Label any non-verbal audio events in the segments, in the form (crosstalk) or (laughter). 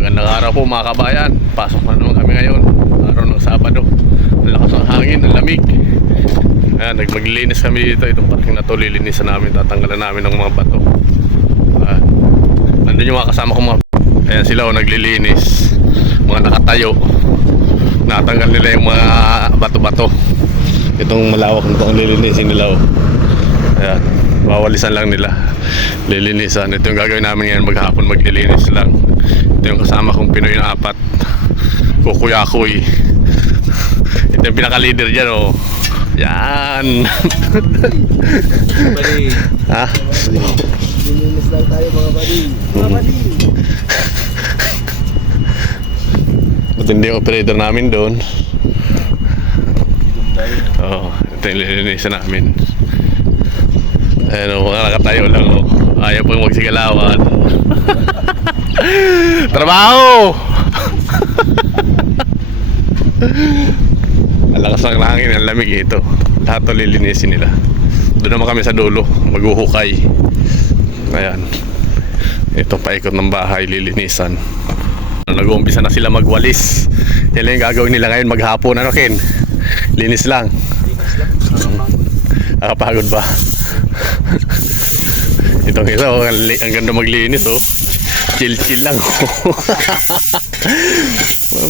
Magandang araw po mga kabayan. Pasok na naman kami ngayon. Araw ng Sabado. Ang lakas ng hangin, ang lamig. Ayan, nagmaglinis kami dito. Itong parking na to, lilinisan namin. Tatanggalan namin ng mga bato. Ah, nandun yung mga kasama ko mga... Ayan sila o, naglilinis. Mga nakatayo. Natanggal nila yung mga bato-bato. Itong malawak na to ang lilinisin nila o. Ayan, wawalisan lang nila. Lilinisan. Ito yung gagawin namin ngayon maghapon maglilinis lang. Ito yung kasama kong Pinoy na apat. Kukuyakoy. Ito yung pinaka-leader dyan oh. Yan. Ha? lilinis lang tayo mga bali. Mga bali. Matindi yung operator namin doon. Oo, ito yung lilinisan namin. Ayan o, mga nakatayo lang o. Ayaw pang magsigalawan. (laughs) Trabaho! (laughs) ang lakas ng hangin, ang lamig ito. Lahat to lilinisin nila. Doon naman kami sa dulo, maghuhukay. Ayan. Ito paikot ng bahay, lilinisan. Nag-uumpisa na sila magwalis. Yan lang yung gagawin nila ngayon maghapon. Ano Ken? Linis lang. Linis lang. Nakapagod ba? (laughs) Itong isa, oh, ang, ang ganda maglinis oh. Chill-chill lang oh.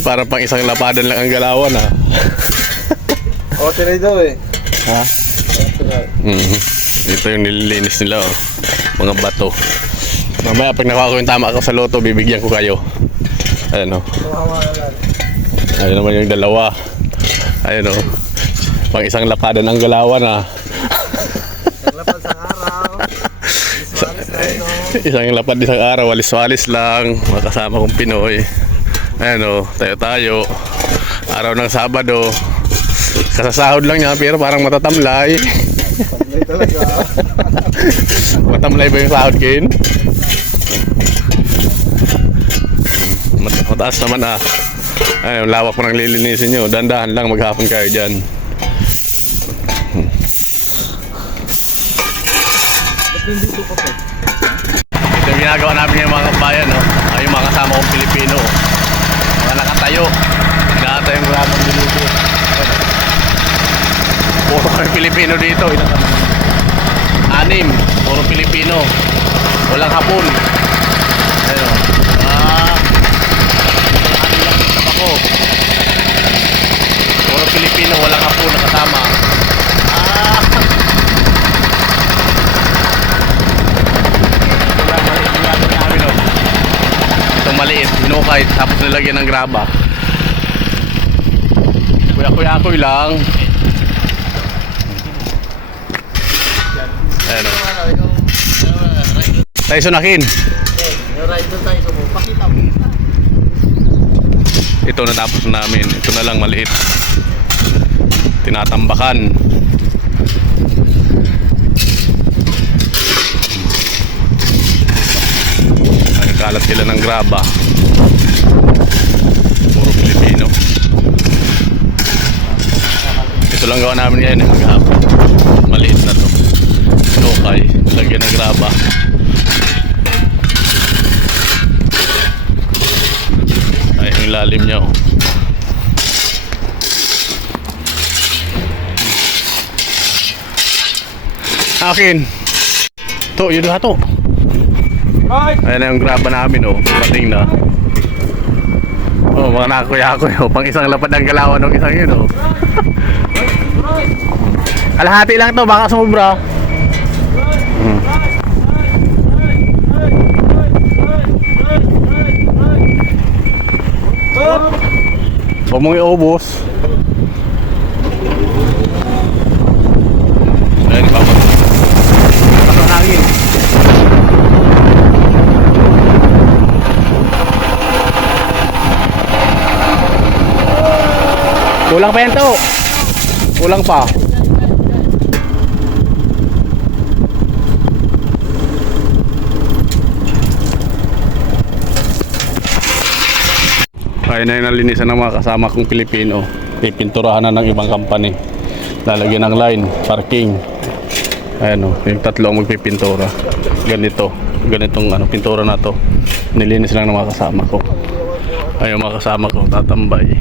(laughs) Para pang isang lapadan lang ang galawan ah. (laughs) O, tinay daw eh. Ha? Mhm. Ito yung nililinis nila oh. Mga bato. Mamaya pag nakuha ko yung tama ako sa loto, bibigyan ko kayo. Ayan oh. Ayun naman yung dalawa. Ayun oh. Pang isang lapadan ang galawan ah. Naglapan sa araw. Isualis na ito. (laughs) Isang lapad isang araw, walis-walis lang, makasama kong Pinoy. Ayan o, tayo-tayo. Araw ng Sabado. Kasasahod lang niya, pero parang matatamlay. (laughs) Matamlay ba yung sahod, Kin? Mat- mataas naman ah. Ayun, lawak mo nang lilinisin nyo. Dandahan lang, maghapon kayo dyan. Hindi pa po? Ito yung ginagawa namin ng mga bayan, no? Ay, yung mga kasama kong Pilipino. Mga nakatayo. Nakatayo yung grabang dito. Puro kami Pilipino dito. Anim. Puro Pilipino. Walang hapon. Ayun. o. Ah. Anim lang sa ako. Puro Pilipino. Walang hapon nakasama. Ah. Ito lang maliit yung gagawin namin, oh. Itong maliit, hinukay, tapos nilagyan ng graba. Kuya-kuya-kuy lang. Ayan o. Tayo sunakin. Ito natapos na namin. Ito na lang maliit. Tinatambakan. Nagkalat sila ng graba. Puro Pilipino. Ito lang gawa namin ngayon. eh, maghapon. Maliit na to. Okay. Lagyan ng graba. Ay, yung lalim niya. Oh. Akin. To, yun na to. Ayan na yung graba namin, oh. Pating na. Oh, mga nakakuya-kuya, oh. Pang isang lapad ng galawan ng isang yun, oh. (laughs) Kalahati lang to, baka sumubra. Hmm. Huwag mong iubos. Ayan, babag. Lakas ng hangin. Kulang pa yan to. Kulang pa. Kaya na yung nalinisan ng mga kasama kong Pilipino. Pipinturahan na ng ibang company. Lalagyan ng line, parking. Ayan o, yung tatlo ang magpipintura. Ganito. Ganitong ano, pintura na to. Nilinis lang ng mga kasama ko. Ayun mga kasama ko, tatambay.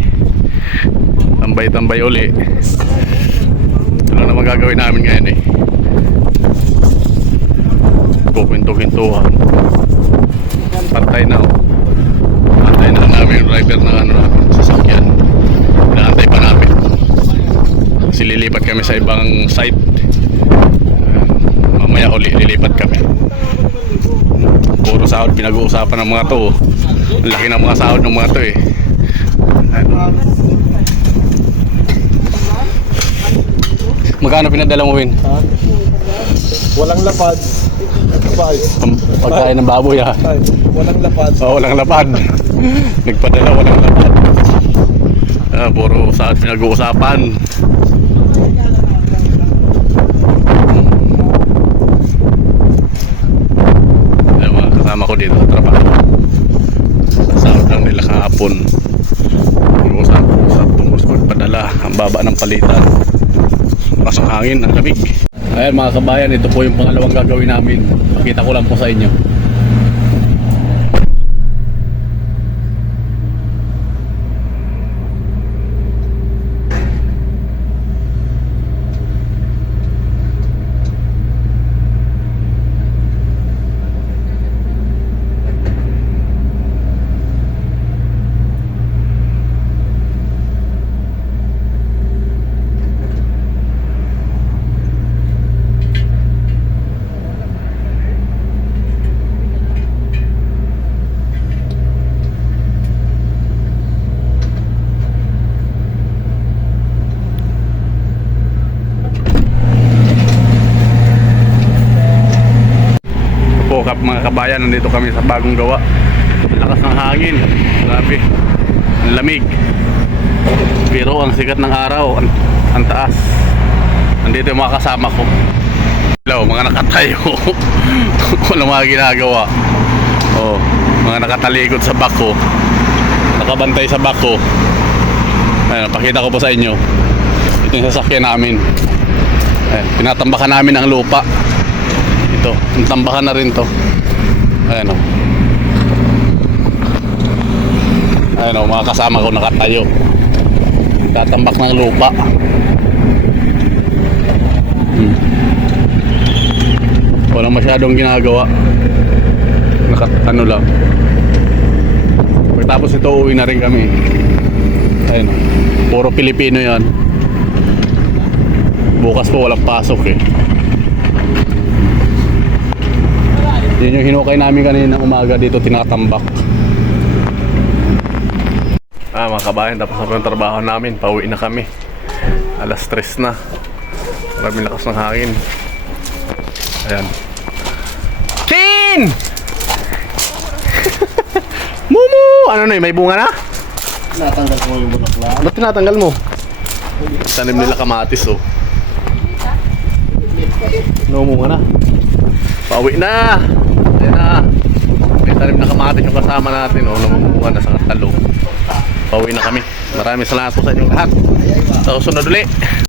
Tambay-tambay uli. Ito lang naman gagawin namin ngayon eh. Kukwento-kwentuhan. Pantay na oh. Pantay na namin yung driver ng ano namin, sasakyan. Inaantay pa namin. Kasi lilipat kami sa ibang site. Mamaya uli, lilipat kami. Puro sahod pinag-uusapan ng mga to. oh. Laki ng mga sahod ng mga to eh. Ayan. Magkano pinadala mo, Win? Ha? Walang lapad. Five. Pagkain ng baboy ah. Five. Walang lapad. Oh, walang lapad. (laughs) Nagpadala, walang lapad. Ah, puro sahod pinag-uusapan. Ayan, mga kasama ko dito sa trabaho. Sahod lang nila kahapon. Pag-usap-usap tungkol sa magpadala. Ang baba ng palitan. Hangin, ang lamig. Ayan mga kabayan, ito po yung pangalawang gagawin namin. Pakita ko lang po sa inyo. Kap mga kabayan nandito kami sa bagong gawa. Lakas ng hangin. Grabe. Ang lamig. Pero ang sikat ng araw ang, ang taas. Nandito yung mga kasama ko. Hello mga nakatayo. (laughs) Walang mga ginagawa. Oh mga nakatalikod sa bako. Nakabantay sa bako. Ayun pakita ko po sa inyo. Ito yung sasakyan namin. Ayun, pinatambakan namin ang lupa ito, ang tambakan na rin to. Ayan o. Ayan o, mga kasama ko nakatayo. Tatambak ng lupa. Hmm. Walang masyadong ginagawa. Nakat, ano lang. Pagkatapos ito, uwi na rin kami. Ayan o. Puro Pilipino yan. Bukas po walang pasok eh. Yun yung hinukay namin kanina umaga dito tinatambak. Ah mga kabayan, tapos na yung trabaho namin. Pauwi na kami. Alas stress na. Maraming lakas ng hangin. Ayan. Tin! (laughs) Mumu! Ano na yun? May bunga na? Natanggal ko yung bulaklak. Ba't tinatanggal mo? Tanim nila kamatis oh. Lumunga na. Pauwi na! Ayan na. May tanim na kamatis yung kasama natin oh. Lumunga na sa talong. Pauwi na kami. Maraming salamat po sa inyong lahat. Sa susunod ulit.